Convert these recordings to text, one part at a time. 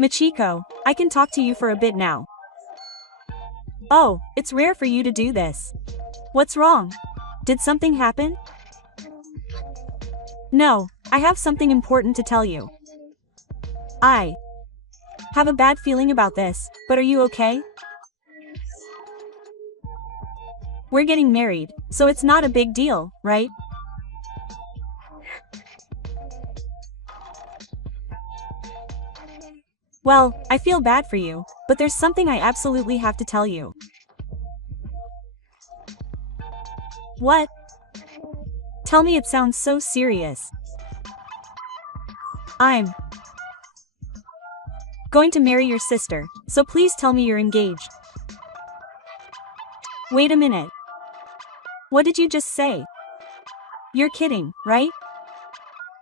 Michiko, I can talk to you for a bit now. Oh, it's rare for you to do this. What's wrong? Did something happen? No, I have something important to tell you. I have a bad feeling about this, but are you okay? We're getting married, so it's not a big deal, right? Well, I feel bad for you, but there's something I absolutely have to tell you. What? Tell me, it sounds so serious. I'm going to marry your sister, so please tell me you're engaged. Wait a minute. What did you just say? You're kidding, right?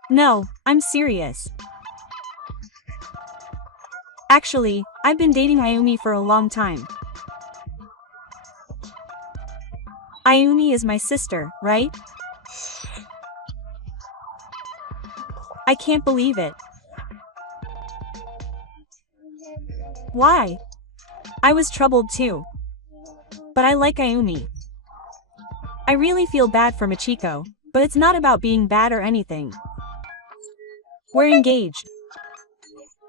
No, I'm serious. Actually, I've been dating Ayumi for a long time. Ayumi is my sister, right? I can't believe it. Why? I was troubled too. But I like Ayumi. I really feel bad for Michiko, but it's not about being bad or anything. We're engaged.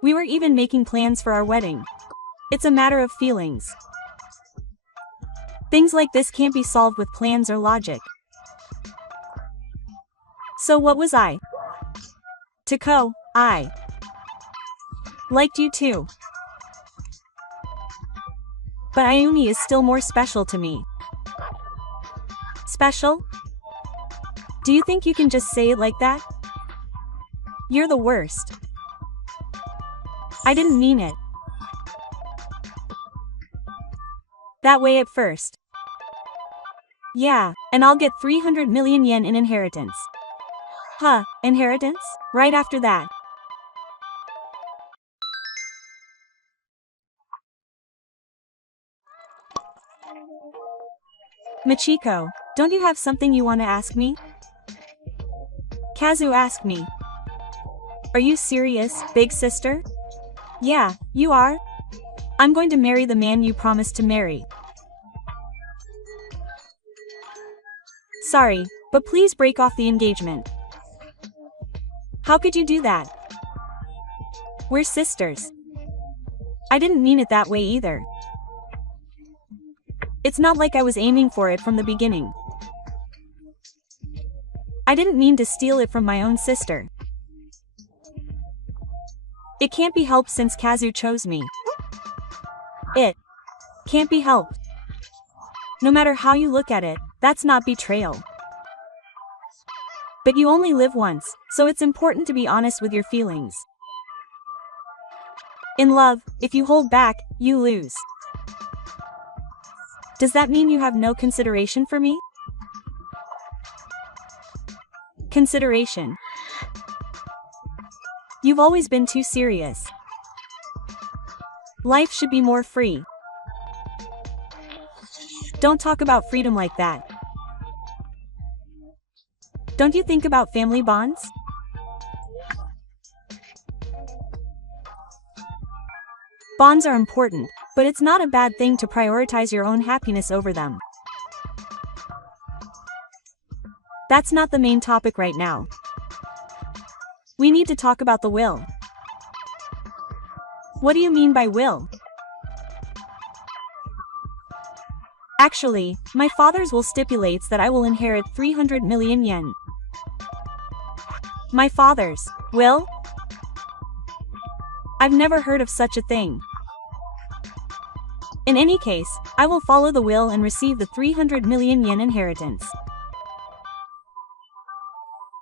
We were even making plans for our wedding. It's a matter of feelings. Things like this can't be solved with plans or logic. So what was I? Tako, I liked you too. But Ayumi is still more special to me. Special? Do you think you can just say it like that? You're the worst. I didn't mean it that way at first. Yeah, and I'll get 300 million yen in inheritance. Huh, inheritance? Right after that. Michiko, don't you have something you want to ask me? Kazu asked me. Are you serious, big sister? Yeah, you are. I'm going to marry the man you promised to marry. Sorry, but please break off the engagement. How could you do that? We're sisters. I didn't mean it that way either. It's not like I was aiming for it from the beginning. I didn't mean to steal it from my own sister. It can't be helped since Kazu chose me. It can't be helped. No matter how you look at it, that's not betrayal. But you only live once, so it's important to be honest with your feelings. In love, if you hold back, you lose. Does that mean you have no consideration for me? Consideration. You've always been too serious. Life should be more free. Don't talk about freedom like that. Don't you think about family bonds? Bonds are important, but it's not a bad thing to prioritize your own happiness over them. That's not the main topic right now. We need to talk about the will. What do you mean by will? Actually, my father's will stipulates that I will inherit 300 million yen. My father's will? I've never heard of such a thing. In any case, I will follow the will and receive the 300 million yen inheritance.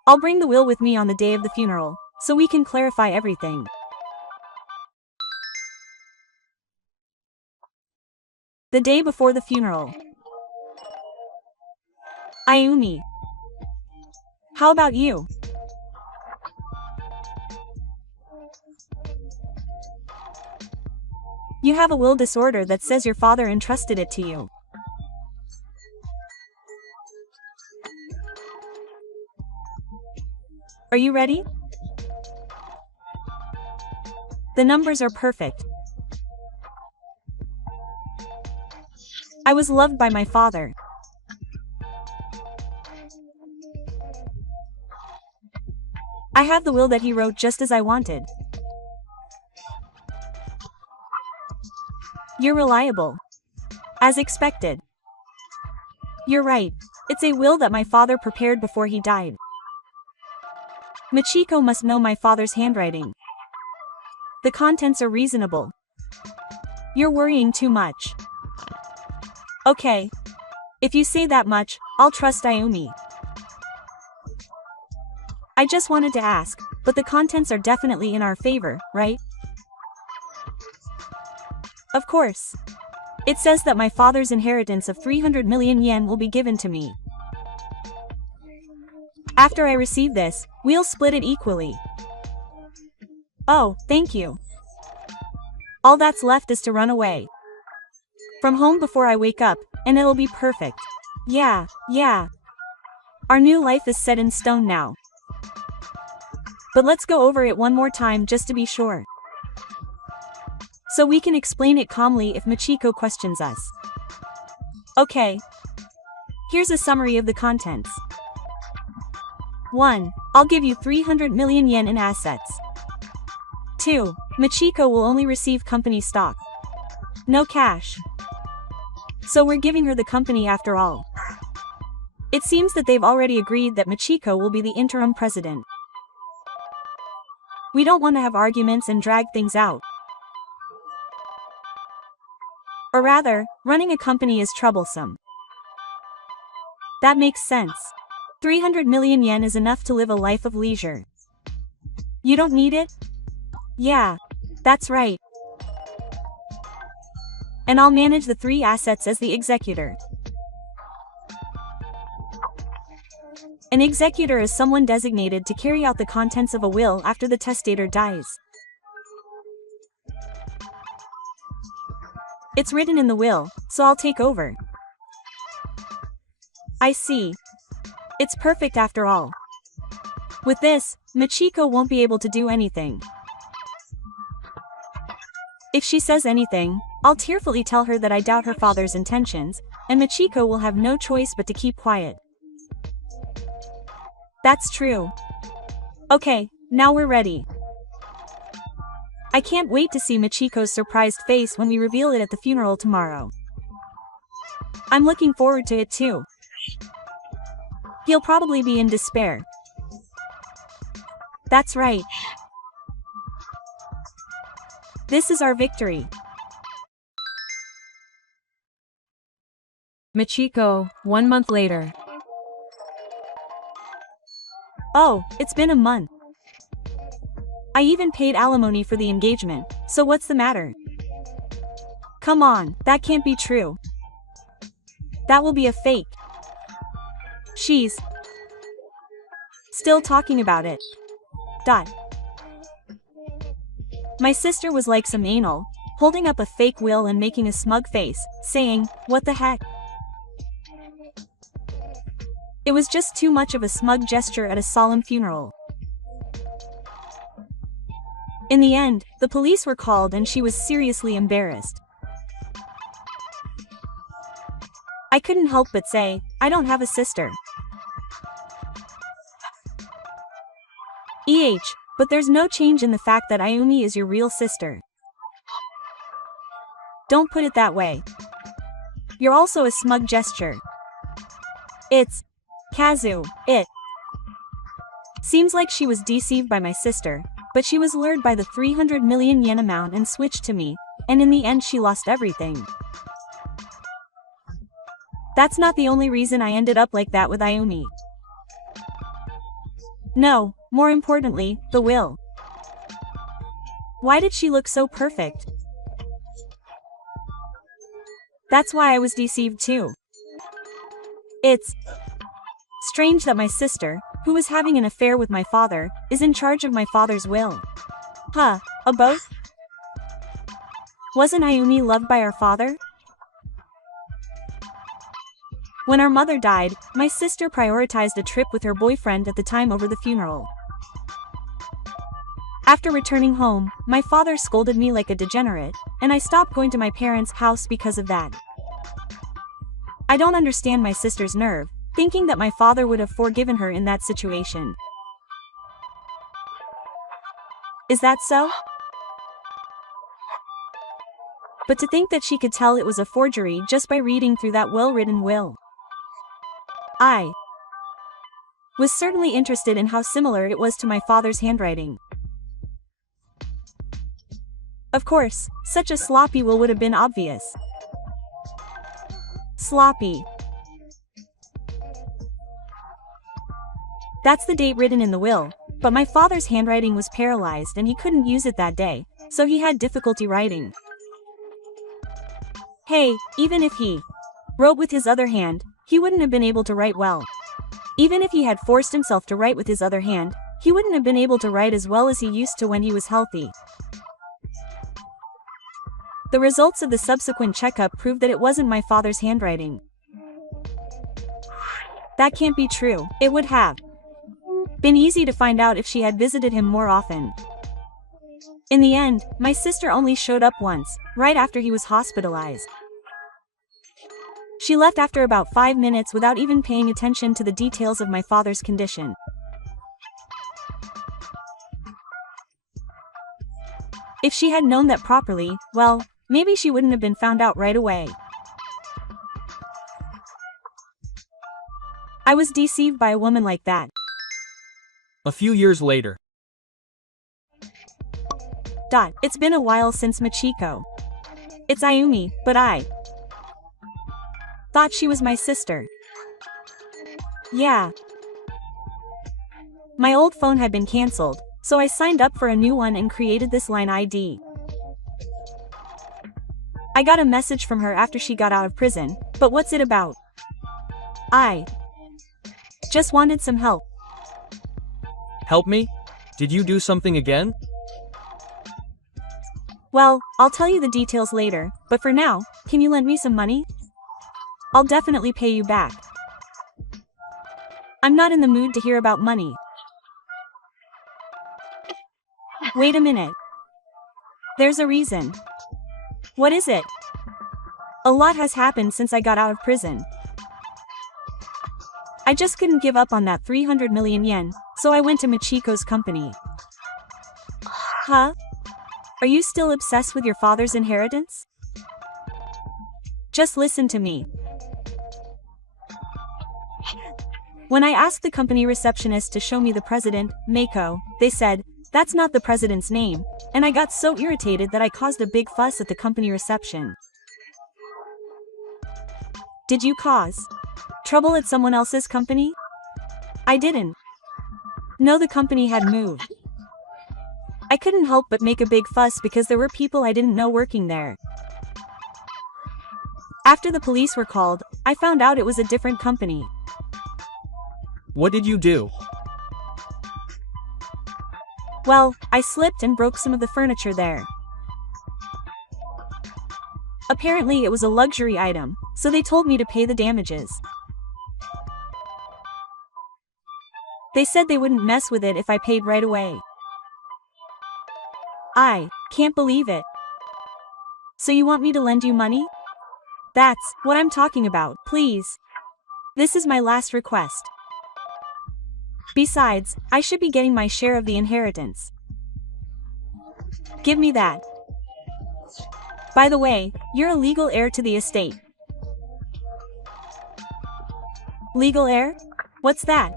I'll bring the will with me on the day of the funeral, so we can clarify everything. The day before the funeral. Ayumi. How about you? You have a will disorder that says your father entrusted it to you. Are you ready? The numbers are perfect. I was loved by my father. I have the will that he wrote just as I wanted. You're reliable. As expected. You're right, it's a will that my father prepared before he died. Machiko must know my father's handwriting. The contents are reasonable. You're worrying too much. Okay. If you say that much, I'll trust Ayumi. I just wanted to ask, but the contents are definitely in our favor, right? Of course. It says that my father's inheritance of 300 million yen will be given to me. After I receive this, we'll split it equally. Oh, thank you. All that's left is to run away from home before I wake up, and it'll be perfect. Yeah. Our new life is set in stone now. But let's go over it one more time just to be sure. So we can explain it calmly if Machiko questions us. Okay. Here's a summary of the contents. 1. I'll give you 300 million yen in assets. 2. Machiko will only receive company stock. No cash. So we're giving her the company after all. It seems that they've already agreed that Machiko will be the interim president. We don't want to have arguments and drag things out. Or rather, running a company is troublesome. That makes sense. 300 million yen is enough to live a life of leisure. You don't need it? Yeah, that's right. And I'll manage the 3 assets as the executor. An executor is someone designated to carry out the contents of a will after the testator dies. It's written in the will, so I'll take over. I see. It's perfect after all. With this, Machiko won't be able to do anything. If she says anything, I'll tearfully tell her that I doubt her father's intentions, and Machiko will have no choice but to keep quiet. That's true. Okay, now we're ready. I can't wait to see Machiko's surprised face when we reveal it at the funeral tomorrow. I'm looking forward to it too. He'll probably be in despair. That's right. This is our victory. Machiko, 1 month later. Oh, it's been a month. I even paid alimony for the engagement, so what's the matter? Come on, that can't be true. That will be a fake. She's still talking about it. My sister was like some anal, holding up a fake will and making a smug face, saying, "What the heck?" It was just too much of a smug gesture at a solemn funeral. In the end, the police were called and she was seriously embarrassed. I couldn't help but say, "I don't have a sister." But there's no change in the fact that Ayumi is your real sister. Don't put it that way. You're also a smug gesture. It's Kazu, it. Seems like she was deceived by my sister, but she was lured by the 300 million yen amount and switched to me, and in the end she lost everything. That's not the only reason I ended up like that with Ayumi. No, more importantly, the will. Why did she look so perfect? That's why I was deceived too. It's strange that my sister, who was having an affair with my father, is in charge of my father's will. A both? Wasn't Ayumi loved by our father? When our mother died, my sister prioritized a trip with her boyfriend at the time over the funeral. After returning home, my father scolded me like a degenerate, and I stopped going to my parents' house because of that. I don't understand my sister's nerve, thinking that my father would have forgiven her in that situation. Is that so? But to think that she could tell it was a forgery just by reading through that well-written will. I was certainly interested in how similar it was to my father's handwriting. Of course, such a sloppy will would have been obvious. Sloppy. That's the date written in the will, but my father's handwriting was paralyzed and he couldn't use it that day, so he had difficulty writing. Hey, even if he wrote with his other hand, he wouldn't have been able to write well. Even if he had forced himself to write with his other hand, he wouldn't have been able to write as well as he used to when he was healthy. The results of the subsequent checkup proved that it wasn't my father's handwriting. That can't be true. It would have been easy to find out if she had visited him more often. In the end, my sister only showed up once, right after he was hospitalized. She left after about 5 minutes without even paying attention to the details of my father's condition. If she had known that properly, well, maybe she wouldn't have been found out right away. I was deceived by a woman like that. A few years later. It's been a while since Machiko. It's Ayumi, but I thought she was my sister. Yeah. My old phone had been cancelled, so I signed up for a new one and created this line ID. I got a message from her after she got out of prison, but what's it about? I just wanted some help. Help me? Did you do something again? Well, I'll tell you the details later, but for now, can you lend me some money? I'll definitely pay you back. I'm not in the mood to hear about money. Wait a minute. There's a reason. What is it? A lot has happened since I got out of prison. I just couldn't give up on that 300 million yen, so I went to Machiko's company. Huh? Are you still obsessed with your father's inheritance? Just listen to me. When I asked the company receptionist to show me the president, Mako, they said, "That's not the president's name," and I got so irritated that I caused a big fuss at the company reception. Did you cause trouble at someone else's company? I didn't. No, the company had moved. I couldn't help but make a big fuss because there were people I didn't know working there. After the police were called, I found out it was a different company. What did you do? Well, I slipped and broke some of the furniture there. Apparently it was a luxury item, so they told me to pay the damages. They said they wouldn't mess with it if I paid right away. I can't believe it. So you want me to lend you money? That's what I'm talking about, please. This is my last request. Besides, I should be getting my share of the inheritance. Give me that. By the way, you're a legal heir to the estate. Legal heir? What's that?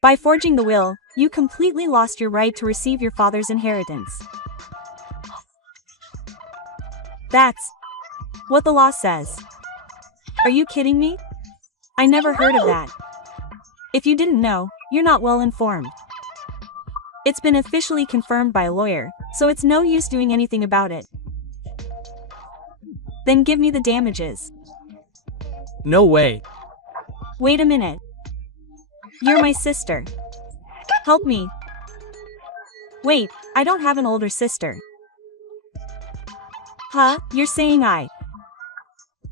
By forging the will, you completely lost your right to receive your father's inheritance. That's what the law says. Are you kidding me? I never heard of that. If you didn't know, you're not well informed. It's been officially confirmed by a lawyer, so it's no use doing anything about it. Then give me the damages. No way. Wait a minute. You're my sister. Help me. Wait, I don't have an older sister. Huh? You're saying I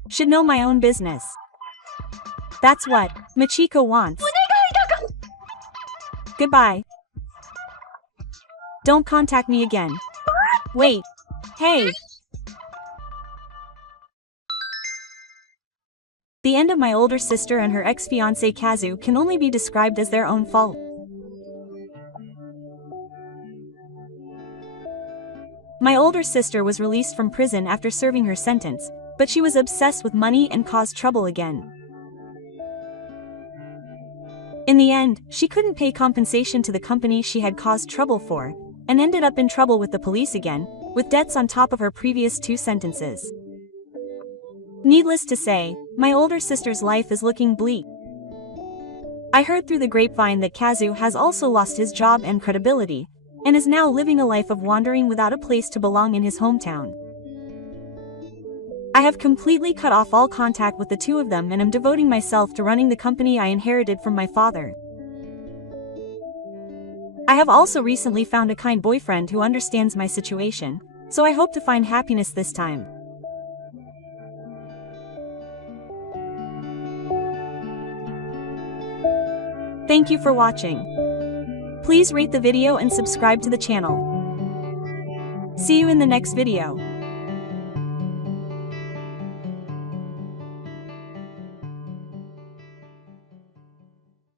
should know my own business. That's what Machiko wants. Goodbye. Don't contact me again. Wait. Hey! The end of my older sister and her ex-fiancé Kazu can only be described as their own fault. My older sister was released from prison after serving her sentence, but she was obsessed with money and caused trouble again. In the end, she couldn't pay compensation to the company she had caused trouble for, and ended up in trouble with the police again, with debts on top of her previous 2 sentences. Needless to say, my older sister's life is looking bleak. I heard through the grapevine that Kazu has also lost his job and credibility, and is now living a life of wandering without a place to belong in his hometown. I have completely cut off all contact with the 2 of them and am devoting myself to running the company I inherited from my father. I have also recently found a kind boyfriend who understands my situation, so I hope to find happiness this time. Thank you for watching. Please rate the video and subscribe to the channel. See you in the next video.